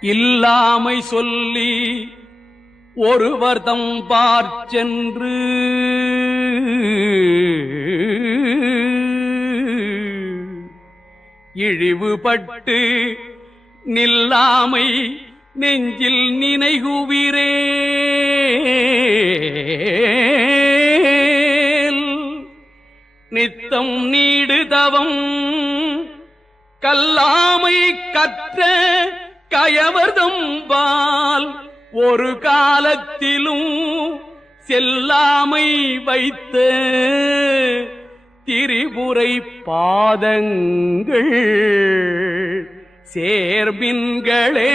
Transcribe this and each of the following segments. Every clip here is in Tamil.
இல்லாமை சொல்லி ஒருவர் தம் பார்ச்சென்று இழிவுபட்டு நில்லாமை நெஞ்சில் நினைகுவிரே. நித்தம் நீடுதவம் கல்லாமை கற்ற கயமர்தம் பால் ஒரு காலத்திலும் செல்லாமை வைத்த திரிபுரை பாதங்கள் சேர்மின்களே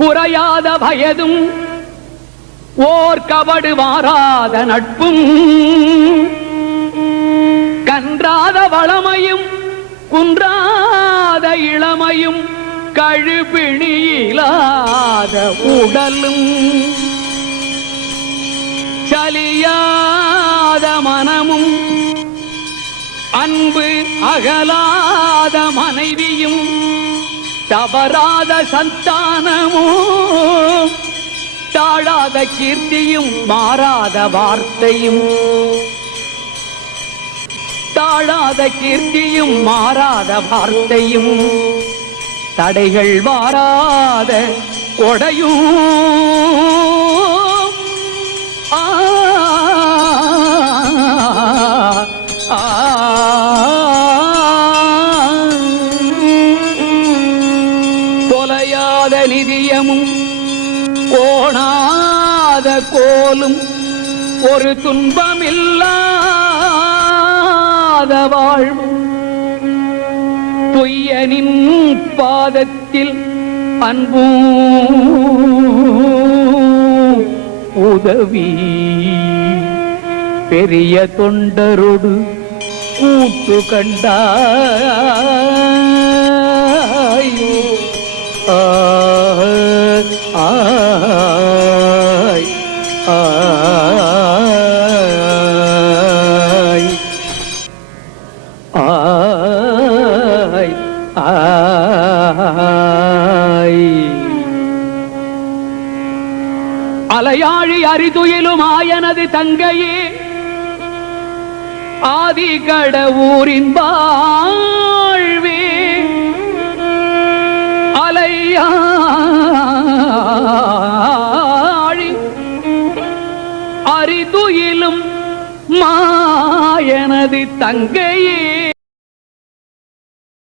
குறையாத வயதும் ஓர் கபடு மாறாத நட்பும். கன்றாத வளமையும் குன்றாத இளமையும் கழுபிணியிலாத உடலும். சலியாத மனமும் அன்பு அகலாத மனைவியும் தவறாத சந்தானமும் தாழாத கீர்த்தியும் மாறாத வார்த்தையும். தாழாத கீர்த்தியும் மாறாத வார்த்தையும். தடைகள் மாறாத கொடையும். ஆ கோணாத கோலும் ஒரு துன்பமில்லாத வாழ்வும். பொய்யனின் பாதத்தில் அன்பும் உதவி. பெரிய தொண்டரோடு கூட்டு கண்டாயோ. ஆ. அலையாழி அரிதுயிலும் ஆயனது தங்கையே. ஆதி கடவுரின் வாழ்வே. அலையாழி அரிதுயிலும் மாயனது தங்க